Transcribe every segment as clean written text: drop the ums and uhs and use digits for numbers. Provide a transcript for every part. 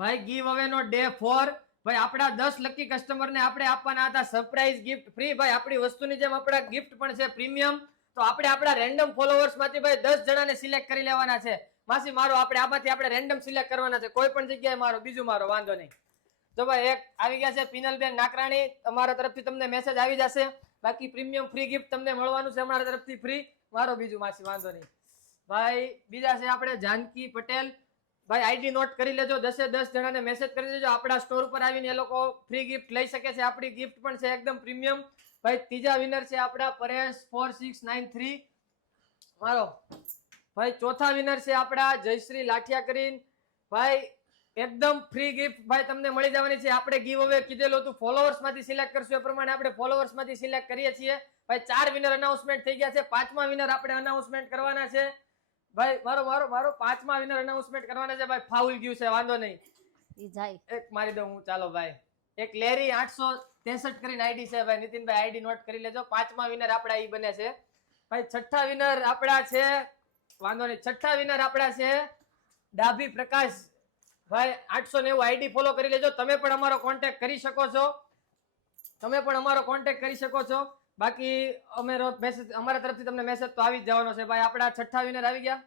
ભાઈ ગીવ અવે નો ડે 4 ભાઈ આપણા 10 લકી કસ્ટમર ને આપણે આપવાના હતા સરપ્રાઈઝ ગિફ્ટ ફ્રી ભાઈ આપણી વસ્તુની જેમ આપણા ગિફ્ટ પણ છે પ્રીમિયમ તો આપણે આપણા રેન્ડમ ફોલોવર્સ માંથી ભાઈ 10 જણાને સિલેક્ટ કરી લેવાના છે માસી મારો આપણે આમાંથી આપણે રેન્ડમ સિલેક્ટ કરવાના છે કોઈ પણ જગ્યાએ મારો બીજું મારો વાંધો નહીં તો ભાઈ એક આવી ગયા છે પિનલબેન નાકરાણી તમારા તરફથી તમને મેસેજ આવી જશે બાકી પ્રીમિયમ ફ્રી ગિફ્ટ તમને મળવાનું છે અમારા તરફથી ફ્રી મારો બીજું માસી વાંધો નહીં ભાઈ બીજા છે આપણે જાનકી પટેલ ભાઈ આઈડી નોટ કરી લેજો 10 જણાને મેસેજ કરી દેજો આપણા સ્ટોર ઉપર આવીને એ લોકો ફ્રી ગિફ્ટ લઈ શકે છે આપણી ગિફ્ટ પણ છે એકદમ પ્રીમિયમ ભાઈ ત્રીજા વિનર છે આપણા પરેશ 4693 મારો ભાઈ ચોથા વિનર છે આપણા જયશ્રી લાઠિયા કરીને ભાઈ એકદમ ફ્રી ગિફ્ટ ભાઈ તમને મળી જવાની છે આપણે ગીવ અવે કીધેલું હતું ફોલોવર્સ માંથી સિલેક્ટ કરશું એ પ્રમાણે આપણે ફોલોવર્સ માંથી સિલેક્ટ કરીએ છીએ ભાઈ 4 વિનર અનાઉન્સમેન્ટ થઈ ગયા છે પાંચમા વિનર આપણે અનાઉન્સમેન્ટ કરવાના છે ભાઈ મારો પાંચમા વિનર અનાઉન્સમેન્ટ કરવાના છે ભાઈ ફાઉલ ગયું છે વાંધો નહીં ઈ જાય એક મારી દઉં હું ચાલો ભાઈ એક લેરી 863 કરીને આઈડી છે ભાઈ નીતિનભાઈ આઈડી નોટ કરી લેજો પાંચમા વિનર આપડા ઈ બને છે ભાઈ છઠ્ઠા વિનર આપડા છે વાંધો નહીં છઠ્ઠા વિનર આપડા છે ડાભી પ્રકાશ ભાઈ 890 આઈડી ફોલો કરી લેજો તમે પણ અમારો કોન્ટેક્ટ કરી શકો છો બાકી અમારા તરફથી તમને મેસેજ તો આવી જ જવાનો છે ભાઈ આપડા છઠ્ઠા વિનર આવી ગયા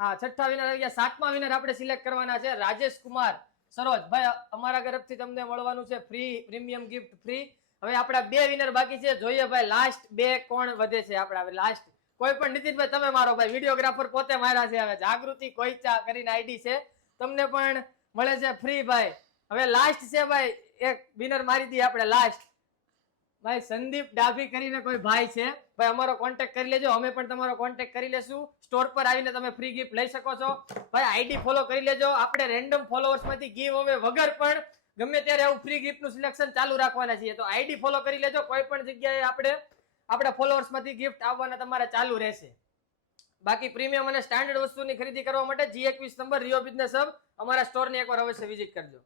હા છઠ્ઠા વિનર આવી ગયા સાતમા વિનર આપણે સિલેક્ટ કરવાના છે રાજેશ કુમાર સરોજ ભાઈ અમારા તરફથી તમને મળવાનું છે ફ્રી પ્રીમિયમ ગિફ્ટ ફ્રી હવે આપડા બે વિનર બાકી છે જોઈએ ભાઈ લાસ્ટ બે કોણ વધે છે આપડા લાસ્ટ કોઈ પણ નીતિનભાઈ તમે મારો ભાઈ વિડીયોગ્રાફર પોતે માર્યા છે હવે જાગૃતિ કોઈચા કરીને આઈડી છે તમને પણ મળે છે ફ્રી ભાઈ હવે લાસ્ટ છે ભાઈ એક વિનર મારી દી આપણે લાસ્ટ ભાઈ સંદીપ ડાભી કરીને કોઈ ભાઈ છે ભાઈ અમારો કોન્ટેક્ટ કરી લેજો અમે પણ તમારો કોન્ટેક્ટ કરી લેશું સ્ટોર પર આવીને તમે ફ્રી ગિફ્ટ લઈ શકો છો ભાઈ આઈડી ફોલો કરી લેજો આપણે રેન્ડમ ફોલોવર્સ માંથી ગીવ અવે વગર પણ ગમે ત્યારે આવું ફ્રી ગિફ્ટ નું સિલેક્શન ચાલુ રાખવાના છીએ તો આઈડી ફોલો કરી લેજો કોઈ પણ જગ્યાએ આપણે આપણા ફોલોવર્સ માંથી ગિફ્ટ આવવાના તમારા ચાલુ રહેશે બાકી પ્રીમિયમ અને સ્ટાન્ડર્ડ વસ્તુની ખરીદી કરવા માટે G21 number Rio business hub અમારા સ્ટોર ની એકવાર અવશ્ય વિઝિટ કરજો